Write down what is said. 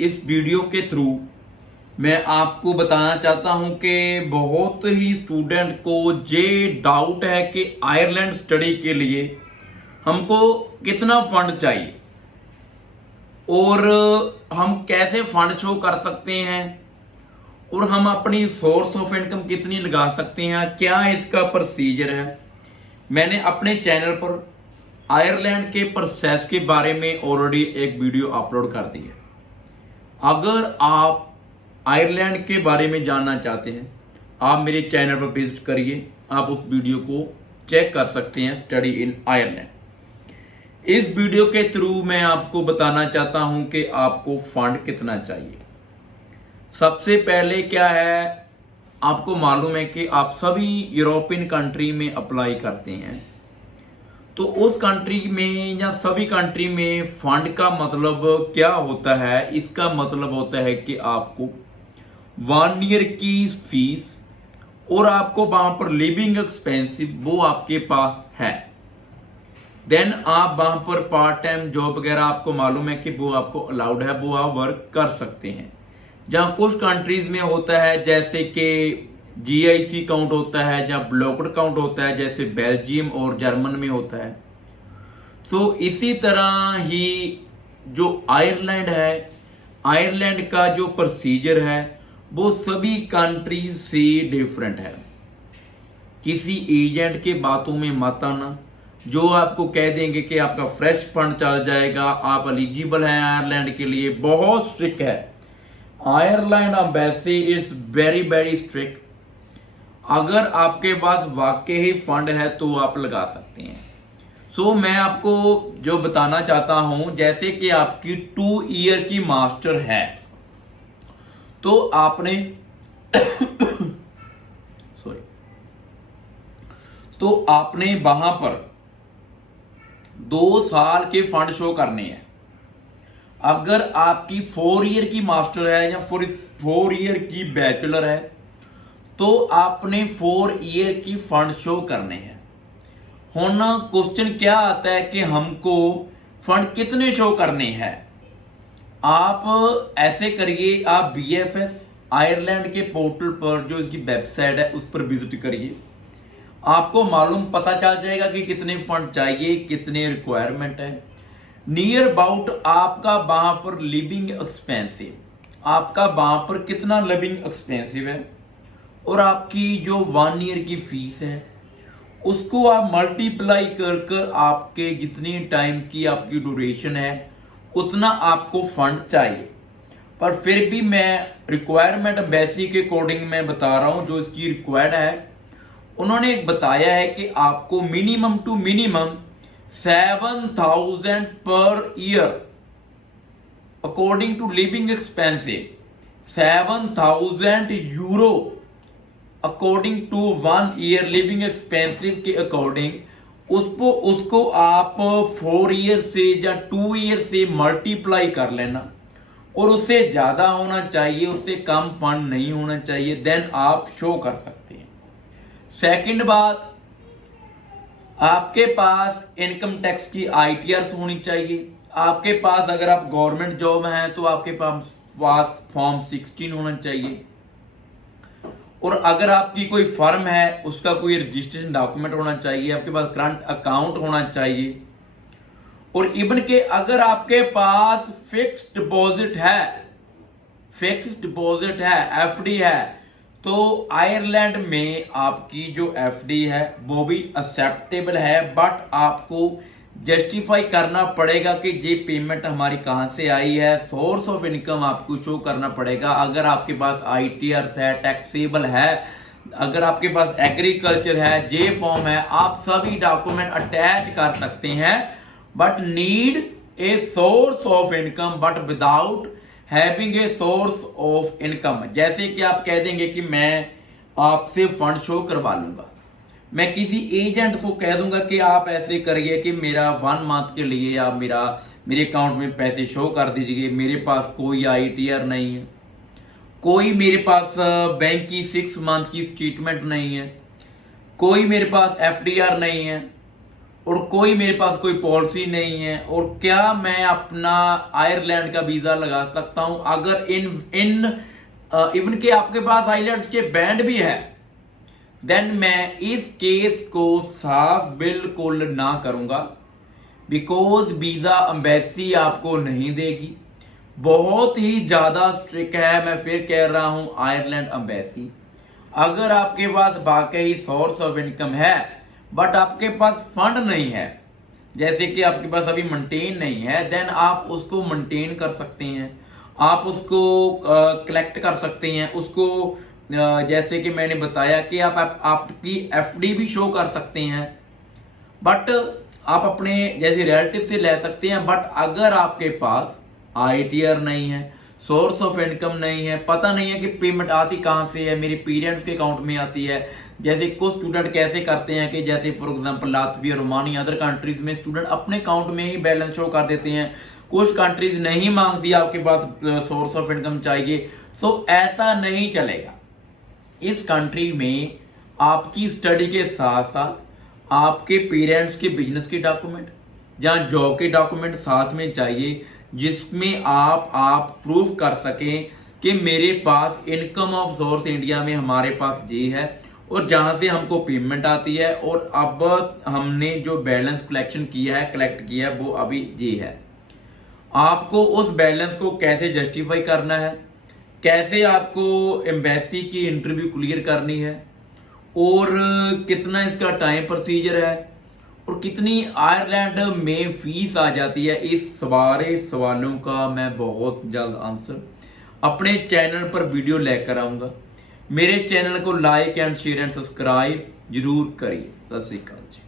इस वीडियो के थ्रू मैं आपको बताना चाहता हूं कि बहुत ही स्टूडेंट को ये डाउट है कि आयरलैंड स्टडी के लिए हमको कितना फंड चाहिए और हम कैसे फंड शो कर सकते हैं और हम अपनी सोर्स ऑफ इनकम कितनी लगा सकते हैं, क्या इसका प्रोसीजर है। मैंने अपने चैनल पर आयरलैंड के प्रोसेस के बारे में ऑलरेडी एक वीडियो अपलोड कर दी है। अगर आप आयरलैंड के बारे में जानना चाहते हैं, आप मेरे चैनल पर विजिट करिए, आप उस वीडियो को चेक कर सकते हैं, स्टडी इन आयरलैंड। इस वीडियो के थ्रू मैं आपको बताना चाहता हूं कि आपको फंड कितना चाहिए। सबसे पहले क्या है, आपको मालूम है कि आप सभी यूरोपियन कंट्री में अप्लाई करते हैं, तो उस कंट्री में या सभी कंट्री में फंड का मतलब क्या होता है। इसका मतलब होता है कि आपको 1 ईयर की फीस और आपको वहां पर लिविंग एक्सपेंसिव वो आपके पास है। देन आप वहां पर पार्ट टाइम जॉब वगैरह आपको मालूम है कि वो आपको अलाउड है, वो आप वर्क कर सकते हैं। जहां कुछ कंट्रीज में होता है जैसे कि जीआईसी काउंट होता है, जहां ब्लॉक्ड काउंट होता है, जैसे बेल्जियम और जर्मन में होता है। तो इसी तरह ही जो आयरलैंड है, आयरलैंड का जो प्रोसीजर है वो सभी कंट्रीज से डिफरेंट है। किसी एजेंट के बातों में मत आना जो आपको कह देंगे कि आपका फ्रेश फंड चल जाएगा, आप एलिजिबल हैं आयरलैंड के लिए। बहुत स्ट्रिक्ट है Ireland embassy, is very very strict. अगर आपके पास वाकई ही फंड है तो आप लगा सकते हैं। सो मैं आपको जो बताना चाहता हूं, जैसे कि आपकी 2 ईयर की मास्टर है तो आपने सॉरी, तो आपने वहां पर 2 साल के फंड शो करने हैं। अगर आपकी 4 ईयर की मास्टर है या 4 ईयर की बैचलर है तो आपने 4 ईयर की फंड शो करने हैं। होना क्वेश्चन क्या आता है कि हमको फंड कितने शो करने हैं। आप ऐसे करिए, आप बीएफएस आयरलैंड के पोर्टल पर जो इसकी वेबसाइट है उस पर विजिट करिए, आपको मालूम पता चल जाएगा कि कितने फंड चाहिए, कितने रिक्वायरमेंट है। नियर अबाउट आपका वहां पर लिविंग एक्सपेंसिव, आपका वहां पर कितना लिविंग एक्सपेंसिव है और आपकी जो 1 ईयर की फीस है उसको आप मल्टीप्लाई कर कर आपके जितनी टाइम की आपकी ड्यूरेशन है उतना आपको फंड चाहिए। पर फिर भी मैं रिक्वायरमेंट बेसिक के अकॉर्डिंग मैं बता रहा हूं जो इसकी रिक्वायर्ड है। उन्होंने बताया है कि आपको minimum to minimum 7,000 per year according to living expensive, 7,000 euro according to 1 year living expensive के अकॉर्डिंग उसको आप 4 ईयर से या 2 ईयर से मल्टीप्लाई कर लेना और उससे ज्यादा होना चाहिए, उससे कम फंड नहीं होना चाहिए। देन आप शो कर सकते हैं। सेकंड बात, आपके पास इनकम टैक्स की आईटीआर होनी चाहिए। आपके पास अगर आप गवर्नमेंट जॉब हैं तो आपके पास फॉर्म 16 होना चाहिए, और अगर आपकी कोई फर्म है उसका कोई रजिस्ट्रेशन डॉक्यूमेंट होना चाहिए, आपके पास करंट अकाउंट होना चाहिए, और इवन के अगर आपके पास फिक्स्ड डिपॉजिट है, एफडी है, तो आयरलैंड में आपकी जो एफडी है वो भी एक्सेप्टेबल है। बट आपको जस्टिफाई करना पड़ेगा कि ये पेमेंट हमारी कहां से आई है, सोर्स ऑफ इनकम आपको शो करना पड़ेगा। अगर आपके पास आईटीआर है, टैक्सेबल है, अगर आपके पास एग्रीकल्चर है, जे फॉर्म है, आप सभी डॉक्यूमेंट अटैच कर सकते हैं। But need a source of income, but without having a source of income. जैसे कि आप कह देंगे कि मैं आपसे फंड शो करवा लूंगा, मैं किसी एजेंट को कह दूंगा कि आप ऐसे करिए कि मेरा 1 मंथ के लिए आप मेरे अकाउंट में पैसे शो कर दीजिए। मेरे पास कोई आईटीआर नहीं है, कोई मेरे पास बैंक की 6 मंथ की स्टेटमेंट नहीं है, कोई मेरे पास एफडीआर नहीं है, और कोई मेरे पास कोई पॉलिसी नहीं है, और क्या मैं अपना आयरलैंड का वीजा लगा सकता हूं अगर इवन के आपके पास आइलेट्स के बैंड भी है, देन मैं इस केस को साफ बिल्कुल ना करूंगा, बिकॉज वीजा एम्बेसी आपको नहीं देगी। बहुत ही ज्यादा स्ट्रिक्ट है, मैं फिर कह रहा हूं आयरलैंड एम्बेसी। अगर आपके पास वाकई सोर्स ऑफ इनकम है बट आपके पास फंड नहीं है, जैसे कि आपके पास अभी मेंटेन नहीं है, देन आप उसको मेंटेन कर सकते हैं, आप उसको कलेक्ट कर सकते हैं उसको। जैसे कि मैंने बताया कि आपकी एफडी भी शो कर सकते हैं, बट आप अपने जैसे रिलेटिव से ले सकते हैं। बट अगर आपके पास आईटीआर नहीं है, सोर्स ऑफ इनकम नहीं है, पता नहीं है कि पेमेंट आती कहां से है, मेरे पेरेंट्स के अकाउंट में आती है, जैसे कुछ स्टूडेंट कैसे करते हैं कि जैसे for example Latvia, Romania, other countries में स्टूडेंट अपने अकाउंट में ही बैलेंस शो कर देते हैं। कुछ कंट्रीज नहीं मांगती आपके पास सोर्स ऑफ इनकम चाहिए, सो ऐसा नहीं चलेगा। इस कंट्री में आपकी स्टडी के साथ साथ आपके पेरेंट्स के बिजनेस के डॉक्यूमेंट, जहां जॉब के डॉक्यूमेंट साथ में चाहिए, जिसमें आप प्रूफ कर सकें कि मेरे पास इनकम ऑफ सोर्स इंडिया में हमारे पास ये है और जहां से हमको पेमेंट आती है, और अब हमने जो बैलेंस कलेक्ट किया है वो अभी ये है। आपको उस बैलेंस को कैसे जस्टिफाई करना है, कैसे आपको एम्बेसी की इंटरव्यू क्लियर करनी है, और कितना इसका टाइम प्रोसीजर है, और कितनी आयरलैंड में फीस आ जाती है, इस सारे सवालों का मैं बहुत जल्द आंसर अपने चैनल पर वीडियो लेकर आऊंगा। मेरे चैनल को like and share and subscribe जरूर करिए। सत श्री अकाल।